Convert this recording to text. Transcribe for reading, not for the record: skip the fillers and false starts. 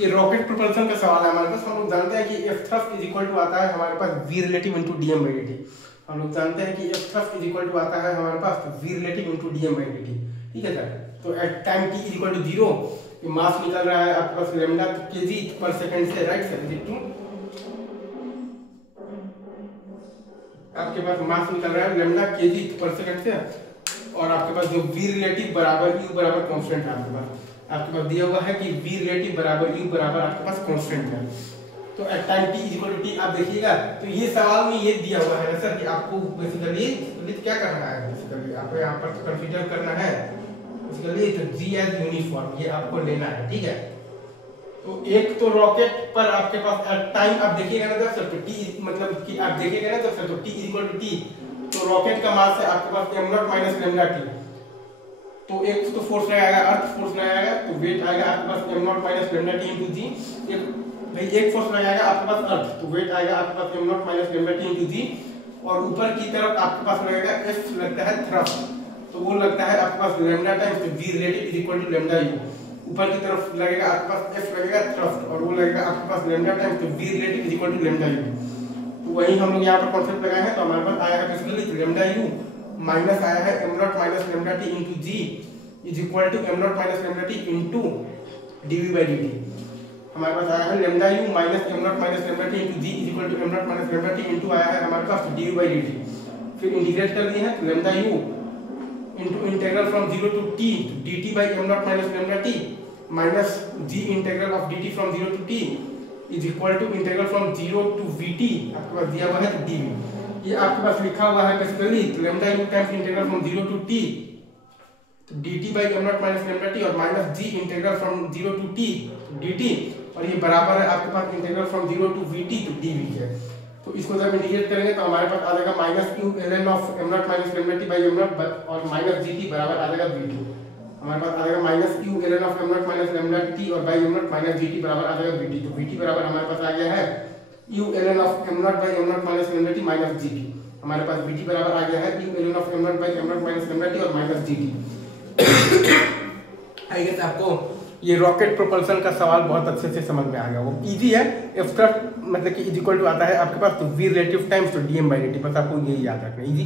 ये rocket propulsion का सवाल है हमारे पास। हम लोग जानते हैं कि F thrust is equal to आता है हमारे पास V relative into DM by D. हम लोग जानते हैं कि F thrust is equal to आता है हमारे पास V relative into DM by D. ठीक है सर। तो at time T is equal to 0 mass निकल रहा है आपके पास लैम्डा केजी पर सेकंड से, राइट सर। आपके पास मास निकल रहा है लैम्डा केजी पर सेकंड से, और आपके पास जो वी रिलेटिव बराबर यू बराबर कांस्टेंट है आपके पास दिया हुआ है कि वी रिलेटिव बराबर यू बराबर आपके पास कांस्टेंट है। तो at time T is equal to t आप देखिएगा तो ये सवाल में ये दिया हुआ है सर कि आपको बेसिकली क्या करना है, बेसिकली आपको यहाँ पर कंसीडर करना है बेसिकली तो जी एज यूनिफॉर्म ये आपको लेना है। ठीक है। तो एक तो रॉकेट पर आपके पास एट टाइम आप देखिएगा ना सर, तो टी मतलब कि आप देखिएगा ना सर, तो t is equal to t, तो रॉकेट का मास है आपके पास m0 माइनस लैम्डा टी। तो एक तो फोर्स लगाएगा, अर्थ फोर्स लगाएगा, तो वेट आएगा आपके पास m0 minus lambda T into G. एक फोर्स लगाएगा आपके पास अर्थ, तो वेट आएगा आपके पास m0 minus lambda T into G. और ऊपर की तरफ आपके पास लगेगा एफ लगता है थ्रस्ट, तो वो लगता है आपके पास lambda times V relative is equal to lambda U. ऊपर की तरफ लगेगा आपके पास एफ लगेगा थ्रस्ट, और वो लगेगा आपके पास lambda times V relative is equal to lambda U. तो वही हम लोग यहाँ पर कॉन्सेप्ट लगाए हैं। तो हमारे पास आया है बेसिकली लैम्डा यू माइनस आया है m0 minus lambda T into g is equal to m0 minus lambda T into dv by dt। हमारे पास आया है lambda u minus m0 minus lambda T into g is equal to m0 minus lambda T into आया है हमारे पास dv by dt। फिर integrate कर दिए हैं तो lambda u into integral from 0 to t dt by m0 minus lambda t minus g integral of dt from 0 to t is equal to integral from 0 to vt आपके पास दिया हुआ है तो dv। ये आपके पास लिखा हुआ है बेसिकली तो lambda U times integral from 0 to t तो dt by m0 minus lambda T और minus g integral from 0 to t dt, और ये बराबर है आपके पास इंटीग्रल फ्रॉम 0 टू vt तो dv है। तो इसको जब इंटीग्रेट करेंगे तो हमारे पास आ जाएगा minus q ln of m0 minus lambda t by m0 और माइनस gt बराबर आ जाएगा v2। हमारे पास आ जाएगा minus q ln of m0 minus lambda T और बाय m0 माइनस gt बराबर आ जाएगा vt। तो vt बराबर हमारे पास आ गया है u ln of m0 by m0 minus lambda t minus gt। हमारे पास vt बराबर आ गया है u ln of m0 by m0 minus lambda T और माइनस gt। आई गेस आपको ये रॉकेट प्रोपल्शन का सवाल बहुत अच्छे से समझ में आ गया। वो इजी है। एफ थ्रस्ट मतलब कि इज इक्वल टू आता है आपके पास तो वी रिलेटिव टाइम्स तो डीएम बाई dt, बस आपको यही याद रखना। इजी।